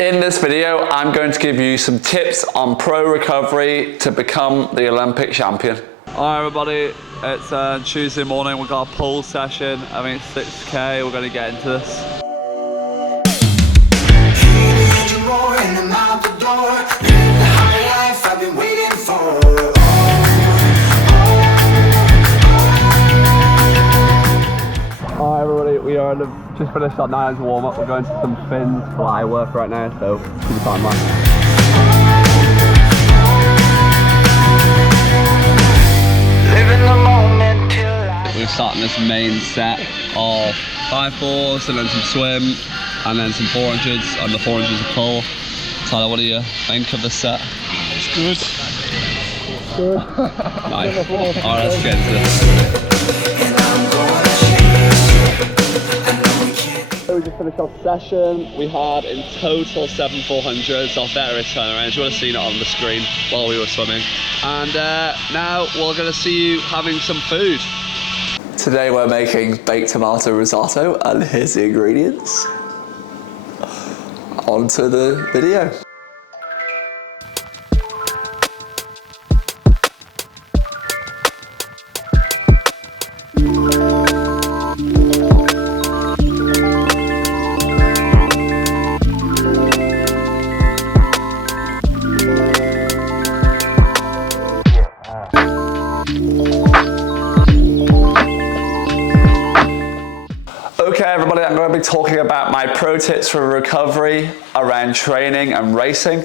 In this video, I'm going to give you some tips on pro recovery to become the Olympic champion. Hi everybody, it's Tuesday morning, we've got a pull session. I mean, it's 6K, we're going to get into this. Hi everybody, we are just finished our 9 hours warm up. We're going to some Finn's fly work right now, so keep your time, man. We're starting this main set of 5-4s and then some swim and then some 400s, and the 400s are pull. Tyler, what do you think of this set? It's good. Good. Nice. Alright, let's get into this. So we just finished our session. We had in total 7 400s. Our better is turnarounds. You would have seen it on the screen while we were swimming. And now we're going to see you having some food. Today we're making baked tomato risotto, and here's the ingredients. On to the video. Okay everybody, I'm going to be talking about my pro tips for recovery around training and racing.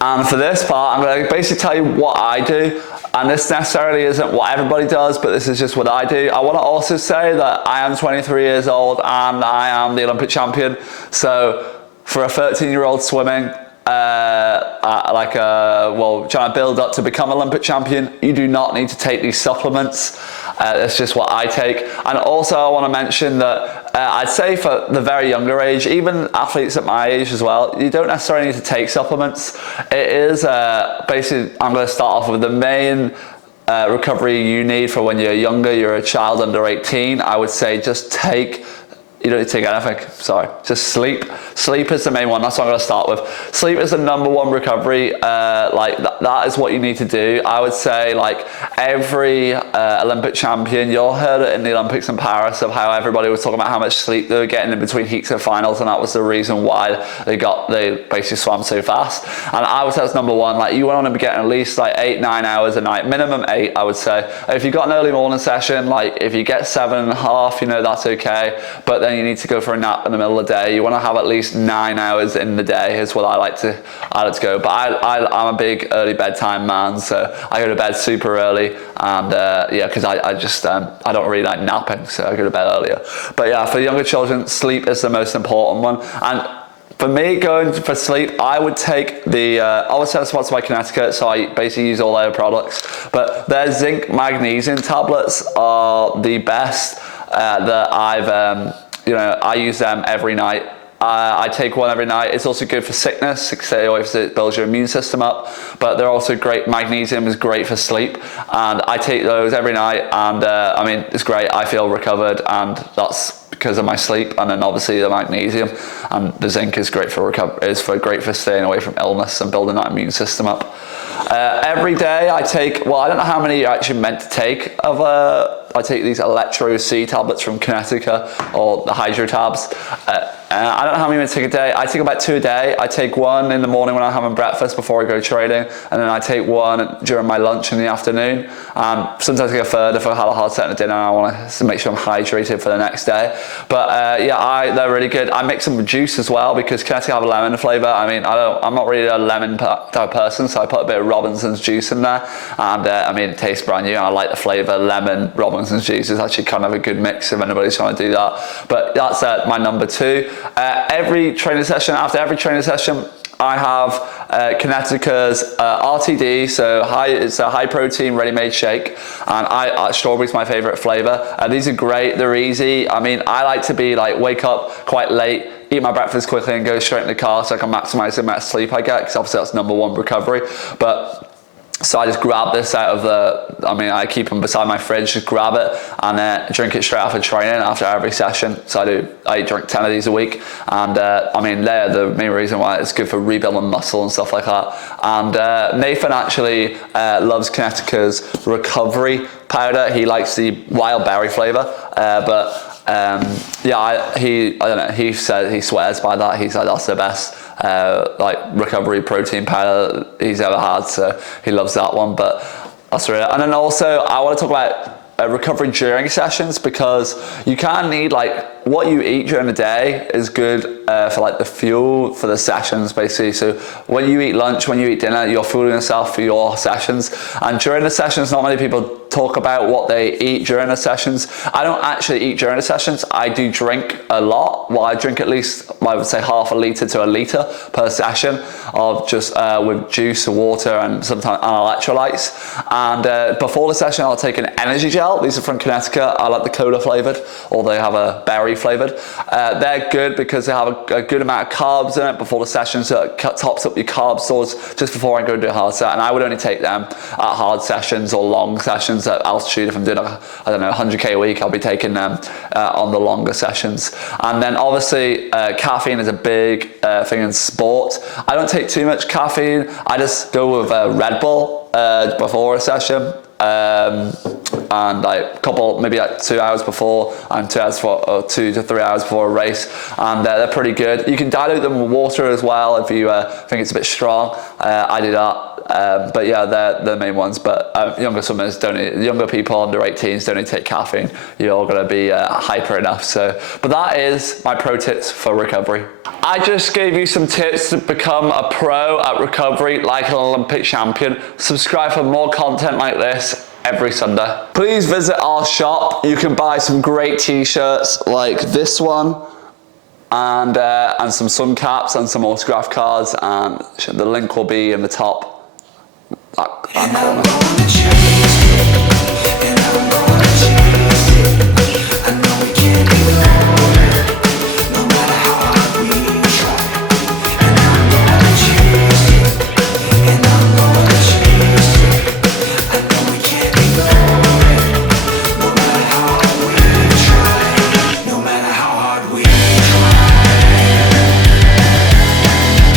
And for this part, I'm going to basically tell you what I do. And this necessarily isn't what everybody does, but this is just what I do. I want to also say that I am 23 years old and I am the Olympic champion. So for a 13-year-old swimming, trying to build up to become Olympic champion, you do not need to take these supplements. That's just what I take. And also I want to mention that I'd say for the very younger age, even athletes at my age as well, you don't necessarily need to take supplements. It is basically, I'm going to start off with the main recovery you need for when you're younger, you're a child under 18. I would say just you don't need to take anything, sorry. Just sleep. Sleep is the main one, that's what I'm gonna start with. Sleep is the #1 recovery, that is what you need to do. I would say like every Olympic champion, you all heard it in the Olympics in Paris of how everybody was talking about how much sleep they were getting in between heats and finals, and that was the reason why they basically swam so fast. And I would say that's #1, like you want to be getting at least like 8-9 hours a night, minimum 8 I would say. If you've got an early morning session, like if you get 7.5, you know, that's okay, but then you need to go for a nap in the middle of the day. You want to have at least 9 hours in the day is what I like to go. But I'm a big early bedtime man, so I go to bed super early, and yeah, because I don't really like napping, so I go to bed earlier. But yeah, for younger children, sleep is the most important one. And for me, going for sleep, I would take the, obviously I'm sponsored by Connecticut, so I basically use all their products, but their zinc magnesium tablets are the best that I've, I use them every night. I take one every night. It's also good for sickness because it builds your immune system up, but they're also great. Magnesium is great for sleep, and I take those every night, and I mean, it's great. I feel recovered, and that's because of my sleep, and then obviously the magnesium, and the zinc is great for great for staying away from illness and building that immune system up. Every day I take, well, I don't know how many you're actually meant to take of I take these Electro C tablets from Connecticut, or the Hydro tabs. I don't know how many I take a day. I take about 2 a day. I take one in the morning when I'm having breakfast before I go training, and then I take one during my lunch in the afternoon. Sometimes I take a third if I had a hard set at dinner and I want to make sure I'm hydrated for the next day. But yeah, they're really good. I mix them with juice as well because Connecticut have a lemon flavour. I mean, I'm not really a lemon type of person, so I put a bit of Robinson's juice in there, and I mean, it tastes brand new, and I like the flavour. Lemon, Robinson's juice is actually kind of a good mix if anybody's trying to do that. But that's my #2. Every training session, after every training session, I have Connecticut's RTD, so it's a high protein ready-made shake, and strawberry's my favorite flavor. These are great, they're easy. I mean, I like to wake up quite late, eat my breakfast quickly and go straight in the car so I can maximize the amount of sleep I get, because obviously that's #1 recovery. But So I just grab this out of I keep them beside my fridge, just grab it and then drink it straight after training, after every session. So I drink 10 of these a week. And they're the main reason why it's good for rebuilding muscle and stuff like that. And Nathan actually loves Kinetica's recovery powder. He likes the wild berry flavor, he said he swears by that. He said that's the best recovery protein powder he's ever had, so he loves that one. But that's really, and then also I want to talk about recovery during sessions, because you can need what you eat during the day is good for the fuel for the sessions, basically. So when you eat lunch, when you eat dinner, you're fueling yourself for your sessions. And during the sessions, not many people talk about what they eat during the sessions. I don't actually eat during the sessions. I do drink a lot. Well, I drink at least, I would say, half a litre to a litre per session of just with juice or water and sometimes electrolytes. And before the session, I'll take an energy gel. These are from Kinetica. I like the cola flavoured, or they have a berry flavoured. They're good because they have a good amount of carbs in it before the session, so it tops up your carb stores just before I go do a hard set. And I would only take them at hard sessions or long sessions at altitude. If I'm doing 100k a week, I'll be taking them on the longer sessions. And then obviously caffeine is a big thing in sport. I don't take too much caffeine. I just go with Red Bull before a session. And maybe 2 hours before, and 2 to 3 hours before a race, and they're pretty good. You can dilute them with water as well if you think it's a bit strong. I do that, but yeah, they're the main ones. But younger swimmers younger people under 18s don't need to take caffeine. You're all gonna be hyper enough. But that is my pro tips for recovery. I just gave you some tips to become a pro at recovery, like an Olympic champion. Subscribe for more content like this every Sunday. Please visit our shop. You can buy some great t-shirts like this one, and some sun caps and some autograph cards, and the link will be in the top that corner.